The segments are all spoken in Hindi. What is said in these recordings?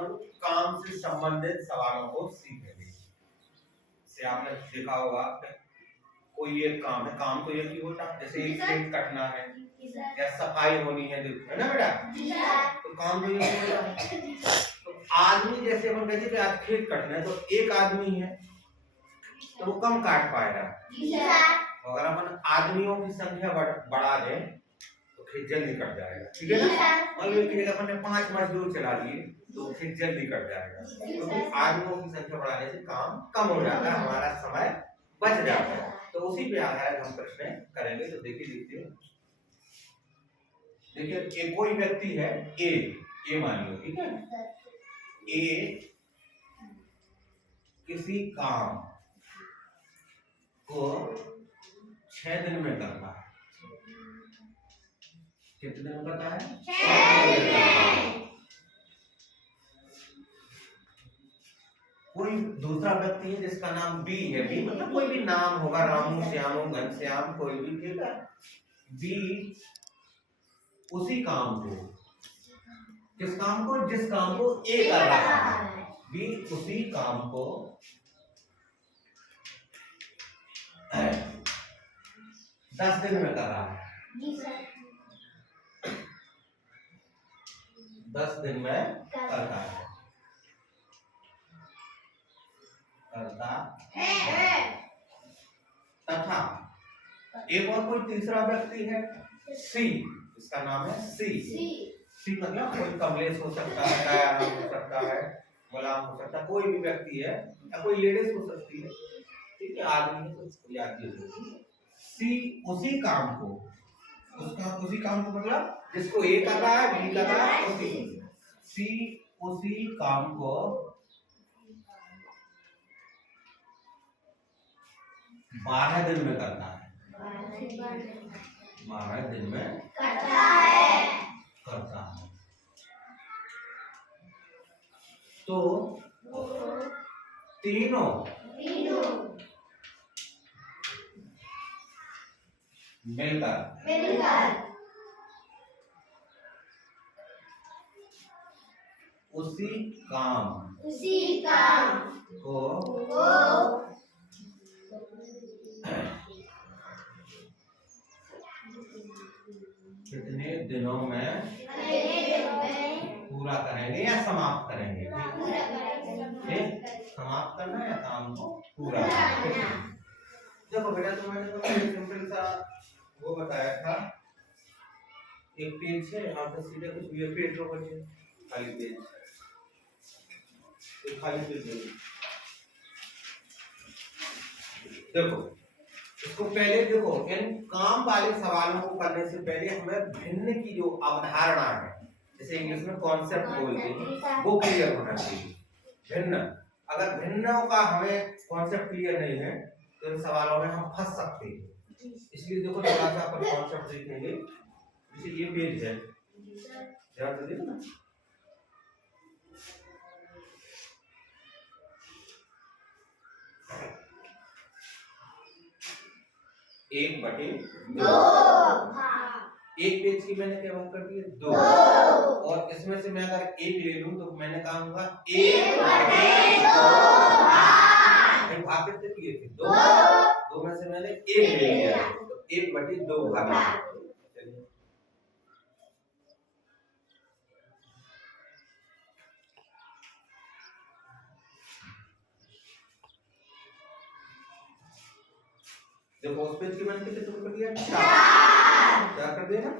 अपन काम से संबंधित सवालों को सीखेंगे। से आपने देखा होगा कोई एक काम है, काम तो एक ही होता है, जैसे एक खेत कटना है या सफाई होनी है ना बेटा, तो काम तो एक होता है। तो आदमी जैसे अपन कहते हैं कि आज खेत कटना है, तो एक आदमी है तो वो कम काट पाएगा। अगर अपन आदमियों की संख्या बढ़ा दें तो खेत जल्दी कट जाएगा, ठीक है ना। मान लो कि अपन ने 5 मजदूर चला दिए तो खेत जल्दी कट जाएगा, क्योंकि आदमियों की संख्या बढ़ाने से काम कम हो जाता है, हमारा समय बच जाता है। तो उसी पे आधारित हम प्रश्न करेंगे। तो देखिए कोई व्यक्ति है ए मान लो, ठीक है। ए किसी काम को 6 दिन में करता है। कितने दिन में करता है? 6 दिन में। कोई दूसरा व्यक्ति है जिसका नाम बी है, बी मतलब कोई भी नाम होगा, रामू, श्यामू, घनश्याम, कोई भी, ठीक है। बी उसी काम को, किस काम को? जिस काम को ए कर रहा है, बी उसी काम को 10 दिन में कर रहा है। 10 दिन में करता है, तथा एक और कोई तीसरा व्यक्ति है सी, इसका नाम है सी मतलब कोई कमलेश हो सकता है, दयाराम हो सकता है, गुलाम हो सकता है, कोई भी व्यक्ति है, या कोई लेडीज हो सकती है, ठीक है, आदमी है तो कोई आदमी हो सकती है। सी उसी काम को, उसी काम को मतलब जिसको ए कर रहा है, बी कर रहा है, सी उसी काम को 12 दिन में करता है। 12 दिन में करता है। तो तीनों मिलकर उसी काम को कितने दिनों में पूरा करेंगे या समाप्त करेंगे? समाप्त करना या काम को पूरा करना। देखो बेटा, तो मैंने तो सिंपल सा वो बताया था, एक पेज है, आपको सीधे कुछ भी पेज लो, बच्चे खाली पेज, तो खाली पेज देखो। इसको पहले देखो, इन काम वाले सवालों को करने से पहले हमें भिन्न की जो अवधारणा है, जैसे इंग्लिश में कॉन्सेप्ट बोलते हैं, वो क्लियर होना चाहिए। भिन्न, अगर भिन्नों का हमें कॉन्सेप्ट क्लियर नहीं है तो इन सवालों में हम फंस सकते हैं। इसलिए देखो थोड़ा सा अपन कॉन्सेप्ट देखेंगे। जैसे ये पेज है, ध्यान से देखो ना, एक बटे दो, एक पेज की मैंने क्या बात कर दी है? 2, और इसमें से मैं अगर एक ले लूं तो मैंने कहा होगा 1 बटे 2 भाग कितने किए थे? 2 में से मैंने 1 ले लिया, तो 1 बटे 2 भाग। देखो उस पेज की मैंने कितने टुकड़े कर दिया? 4 कर दिया ना।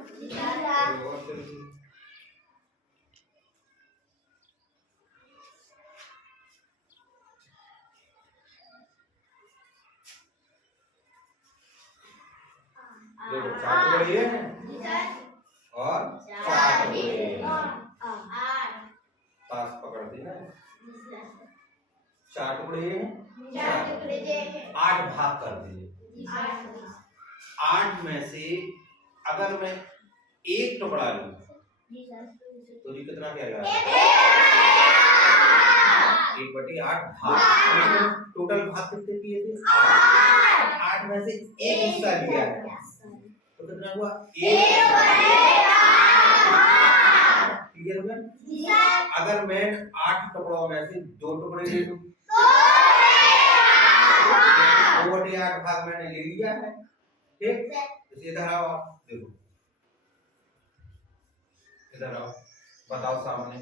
देखो 4 टुकड़े ये हैं और 4 टुकड़े पास पकड़ दी ना, 4 टुकड़े ये हैं, 8 भाग कर दिए। 8 में से अगर मैं 1 टुकड़ा लूं तो ये कितना क्या आएगा? 1 बटे 8 भाग। टोटल भाग कितने किए थे? 8 में से 1 हिस्सा लिया है तो कितना हुआ? 1 बटे 8। क्लियर हुआ? अगर मैं 8 टुकड़ों में से 2 टुकड़े ले लूं, 2/8 भाग मैंने ले लिया है, ठीक? इधर आओ, आप देखो, इधर आओ, बताओ सामने।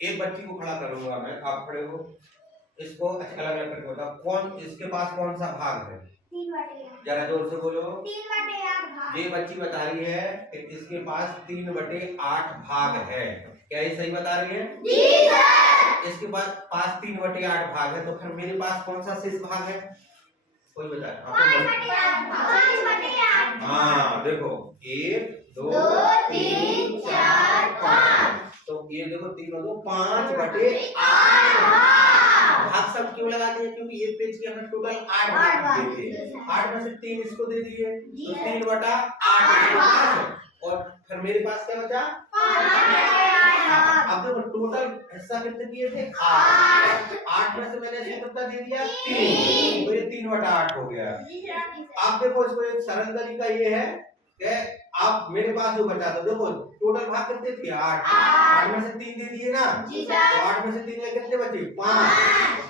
एक बच्ची को खड़ा करूंगा मैं, आप खड़े हो, इसको अलग अलग करके बताओ, कौन इसके पास कौन सा भाग है? 3/8। जरा जोर से बोलो। 3/8 भाग। ये बच्ची बता रही है कि इसके पास 3/8 भाग है। क्या ये सही बता रही है? जी सर। इसके पास 3/8 भाग है, तो फिर मेरे पास कौन सा शेष भाग है? कोई बता? 5/8। हाँ देखो, 1 2 3 4 5, तो ये देखो 3 और 2 5/8 भाग सब क्यों लगाते हैं? क्योंकि एक पेज के हमें टोटल 8 भाग दिए थे, 8 में से 3 इसको दे दिए, तो 3/8, और फिर मेरे पास क्या बचा? 5/8। अब देखो टोटल हिस्सा कितने दिए थे? 8 में से मैंने इसको कितना दे दिया? 3, तो ये 3/8 हो गया। अब देखो इसको एक सरल तरीका ये है कि आप मेरे पास जो बचा, तो देखो टोटल भाग कितने थे? 8 में से 3 दे दिए ना, तो 8 में से 3 में कितने बचे? 5,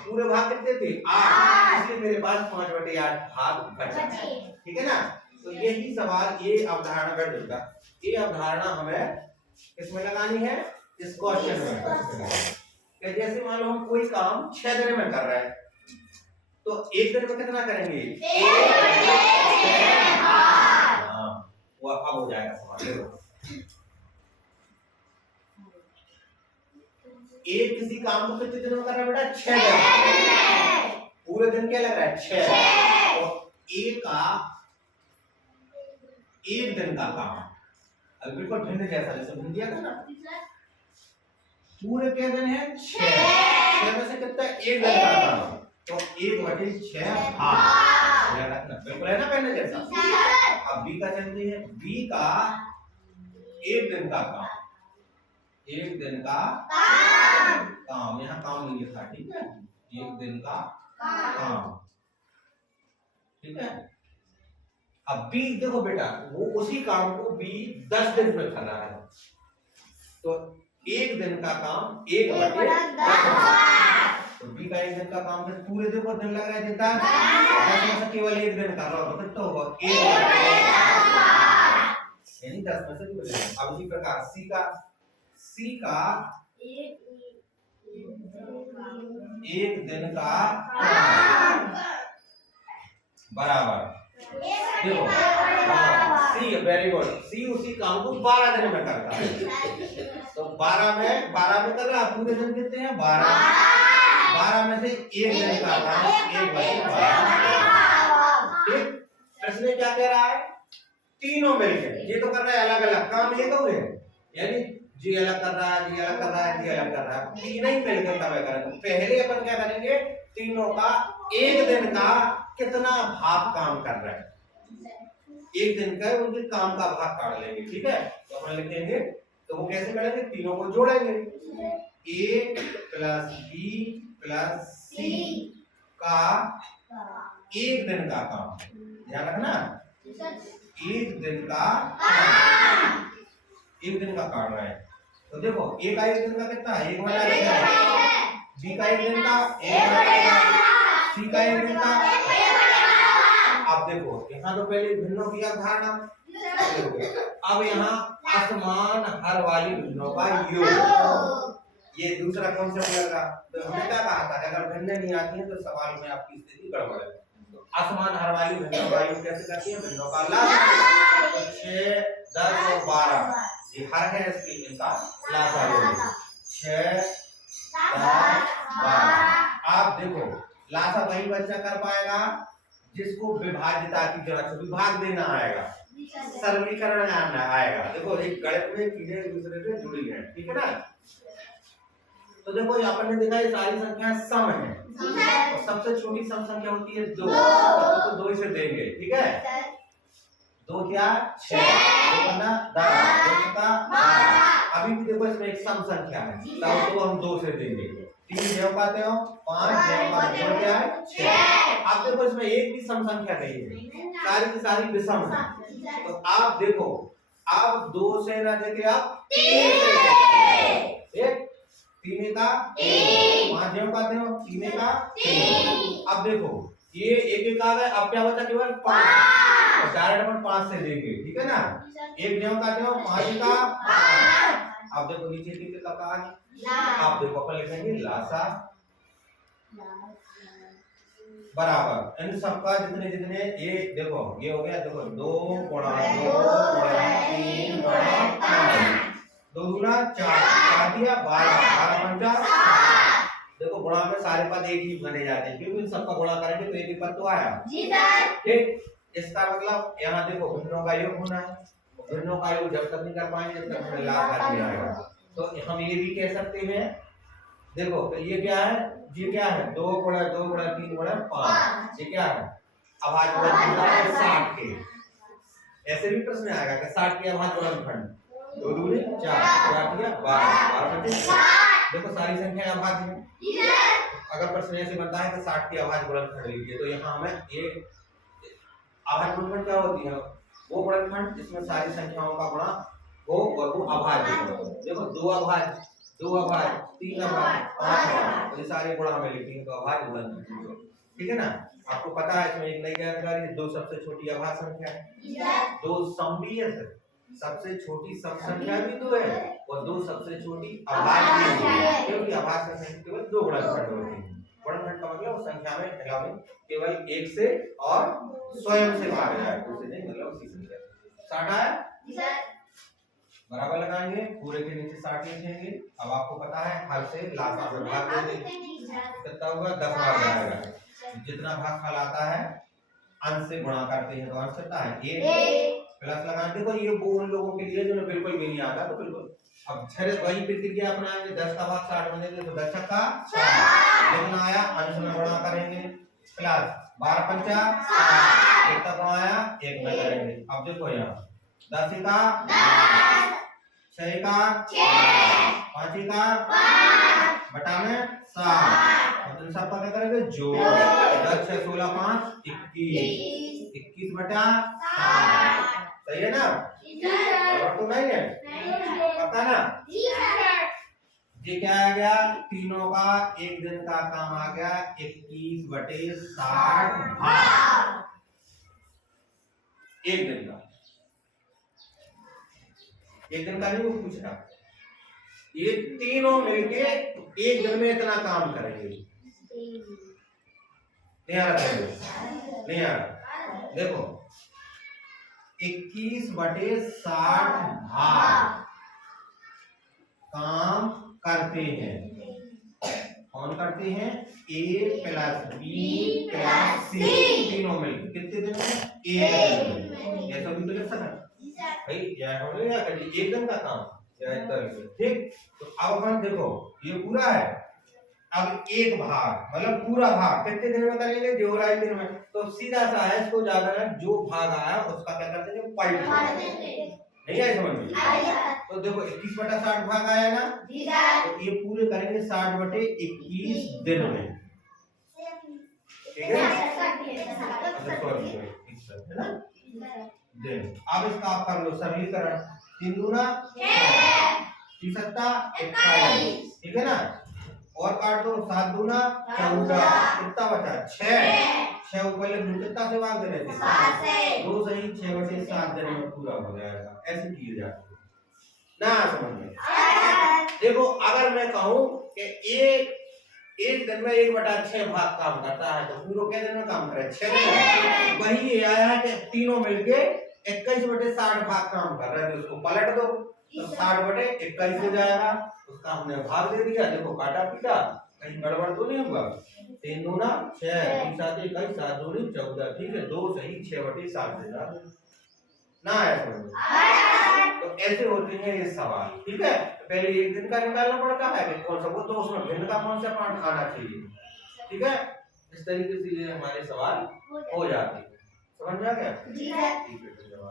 पूरे भाग कितने थे? 8, इसलिए मेरे पास 5/8 भाग बचा, ठीक है ना? तो यही सवाल, ये अवधारणा बैठ जाएगा, ये अवधारणा हमें किसमें लगानी है? इस क्वेश्चन में। कि जैसे मान लो हम कोई काम 6 दिन में कर रहे हैं, तो 1 दिन में कितना करेंगे? वो अब हो जाएगा सवाल। एक किसी काम को कितने दिन में कर रहा है बेटा? 6 दिन। पूरे दिन क्या लग रहा है? 6। और एक दिन का काम अब बिल्कुल भिन्न जैसा, जैसे भिन्न दिया था ना, पूरे क्या दिन है? 6 में से कितना? 1 दिन का काम, तो 1/6 भाग रखना, बिल्कुल है ना भिन्न जैसा। अब बी का चलते हैं, बी का 1 दिन का काम, 1 दिन का काम, यहाँ काम नहीं लिखा, ठीक है? 1 दिन का काम, ठीक है? अब बी देखो बेटा, वो उसी काम को बी 10 दिन में कर रहा है, तो 1 दिन का काम 1/10, तो बी का 1 दिन का काम है, पूरे देखो दिन लग रहा है जितना, 10 में से केवल 1 दिन कर रहा हो, तो कितना होगा? 1/10, यानी 10 में से 2 दिन। अब इसी प्रकार सी का 1 दिन का बराबर, देखो सी, वेरी गुड, सी उसी काम को 12 दिन में करता है, तो 12 में कर रहा, पूरे दिन कितने हैं? 12 में से 1 दिन का काम 1/12, ठीक? प्रश्न क्या कह रहा है? तीनों मिलकर, ये तो कर रहा है अलग अलग काम, ये तो हुए, यानी जी अलग कर रहा है, जी अलग कर रहा है, जी अलग कर रहा है, तीनों ही मिलकर काम करेंगे। पहले अपन क्या करेंगे? तीनों का 1 दिन का कितना भाग काम कर रहा है, 1 दिन का उनके काम का भाग काट लेंगे, ठीक है? तो अपन लिखेंगे, तो वो कैसे करेंगे? तीनों को जोड़ेंगे, a + b + c का 1 दिन का काम, ध्यान रखना, 1 दिन का काम, 1 दिन का काट रहा है, तो देखो a का 1 दिन का कितना है? 1/6, b का 1 दिन का 1/6, c का 1 दिन का। अब देखो यहाँ तो पहले भिन्नों की अवधारणा, अब यहाँ असमान हर वाली भिन्नों का योग, ये दूसरा कॉन्सेप्ट लगा। तो हमने क्या कहा था, अगर भिन्न नहीं आती है तो सवाल में आपकी स्थिति गड़बड़ है। तो असमान हर वाली भिन्नों का योग कैसे करती है? भिन्नों का लाभ, तो 6 10 और 12 ये हर है, इसकी इनका लाभ आएगा 6 10 12। आप देखो लासा वही बच्चा कर पाएगा जिसको विभाज्यता की जरूरत, विभाग देना आएगा, सरलीकरण आएगा। देखो एक गणित में चीजें एक दूसरे से जुड़ी हैं, ठीक है ना? तो देखो अपन ने देखा ये सारी संख्याएं सम है, और सबसे छोटी सम संख्या होती है 2, तो 2 से देंगे, ठीक है? 2 क्या 6, 2 10, 2 12। अभी भी देखो इसमें एक सम संख्या है, तब तो हम 2 से देंगे, 3 जेब पाते हो 5 जेब पाते हो क्या है 6। आप देखो इसमें एक भी सम संख्या नहीं है, सारी की सारी विषम है। तो आप देखो अब 2 से ना देखे आप 3 से देखेंगे। एक 3 का 5 देव का देव 3 का 3। अब देखो ये एक आ गए, अब क्या बचा केवल 5, 4 से देंगे, ठीक है ना। एक देव का देव 5 का 5। अब देखो नीचे कितने का काज, आप देखो अपन लिखेंगे लासा बराबर इन सबका जितने जितने ये देखो ये हो गया, देखो 2 गुणा 2 गुणा 3 गुणा 5, 2 गुना 4, 4 दिया 12, 12 पंचा 60। देखो गुणा में सारे पद एक ही बने जाते हैं क्योंकि इन सबका गुणा करेंगे तो एक ही पद तो आया। जी सर। ठीक, इसका मतलब यहाँ देखो भिन्नों का योग होना है, भिन्नों का योग जब तक नहीं कर पाएंगे जब तक हमें लाभ नहीं आएगा। तो हम ये भी कह सकते हैं, देखो तो ये क्या है, ये क्या है 2 गुणा 2 गुणा 3 गुणा 5, ये क्या है अभाज्य गुणनखंड 60 के। ऐसे भी प्रश्न आएगा कि 60 के अभाज्य गुणनखंड 2 दूनी 4, 4 दिया 12, 12 बटे 60। देखो सारी संख्या अभाज्य है। अगर प्रश्न ऐसे बनता है कि 60 के अभाज्य गुणनखंड लीजिए तो यहाँ हमें ये अभाज्य गुणनखंड क्या होती है, वो गुणनखंड जिसमें सारी संख्याओं का गुणा हो और वो अभाज्य हो। देखो 2 अभाज्य 2 अभाज्य 3 अभाज्य 5 अभाज्य, ये सारे गुणा हमें लिखेंगे तो अभाज्य गुणनखंड, ठीक है ना। आपको पता है इसमें एक नई जानकारी है, 2 सबसे छोटी अभाज्य संख्या है, 2 समवी है, सबसे छोटी सम संख्या भी 2 है और 2 सबसे छोटी अभाज्य भी है, क्योंकि अभाज्य संख्या केवल 2 गुणनखंड होते हैं। गुणनखंड का मतलब संख्या में अलावा केवल 1 से और स्वयं से भाग जाए, दूसरे नहीं मतलब उसी संख्या 60 है बराबर लगाएंगे, पूरे के नीचे 60 लिखेंगे। अब आपको पता है हर से लासा में भाग दे देंगे, कितना होगा 10 बार जाएगा, जितना भाग फल आता है अंश से गुणा करते हैं तो अंश कितना है 1 प्लस लगाएंगे। देखो ये वो उन लोगों के लिए जिन्हें बिल्कुल भी नहीं आता तो बिल्कुल अब छह वही प्रक्रिया अपनाएंगे, 10 का भाग 60 में देंगे तो 10 का 60 जितना आया अंश में गुणा करेंगे प्लस 12 पंचा 60 जितना गुणा आया 1 में करेंगे। अब देखो यहाँ 10 का 10, 6 का 6, 5 का 5 बटा में 7। अब इन सबका क्या करेंगे जोड़, 10 6 16 5 21, 21 बटा 7, सही है ना। और तो नहीं है पता ना, ये क्या आ गया तीनों का एक दिन का काम आ गया 21 बटे 60 भाग, एक दिन का, एक दिन का नहीं वो पूछ रहा, ये तीनों मिलके एक दिन में इतना काम करेंगे। नहीं आ रहा, नहीं आ रहा, देखो 21 बटे 60 भाग काम करते हैं, कौन करते हैं A plus B plus C, तीनों मिलकर कितने दिन में एक दिन में, ऐसा भी तो लिख सकते भाई एक दिन का काम, ठीक। तो अब अपन देखो ये पूरा है, अब एक भाग मतलब पूरा भाग कितने दिन में करेंगे जोराई दिन में, तो सीधा सा है इसको ज्यादा है जो भाग आया उसका क्या करते हैं पलट देंगे, नहीं आया समझ में। तो देखो 21 बटा 60 भाग आया ना, तो ये पूरे करेंगे 60 बटे 21 दिन में, ठीक है ना दिन। अब इसका आप कर लो सरलीकरण, 3 दूना 3 सत्ता 21, ठीक है ना, और काट दो 7 दूना 14, कितना बचा 6 ऊपर लिख दो, कितना से भाग दे रहे थे 7 से, 2 सही 6 बटे 7 दिन में पूरा हो जाएगा, ऐसे किए जाते ना समझ में। देखो अगर मैं कहूं कि एक दिन में 1 बटा 6 भाग काम करता है तो पूरा क्या दिन में काम करे 6 दिन, वही ये आया है कि तीनों मिलके 21 बटे 60 भाग काम कर रहे हैं, तो उसको पलट दो तो 60 बटे 21 हो जाएगा, उसका हमने भाग दे दिया। देखो काटा पीटा कहीं गड़बड़ तो नहीं हुआ, 3 दूना 6 3 7 21 7 दूनी 14, ठीक है 2 सही 6 बटे 7 देगा ना, ऐसा तो ऐसे होते हैं ये सवाल, ठीक है। पहले एक दिन का निकालना पड़ता है कि कौन सा वो, तो उसमें भिन्न का कौन सा पार्ट आना चाहिए, ठीक है। इस तरीके से ये हमारे सवाल हो जाते हैं, समझ में आ गया जी।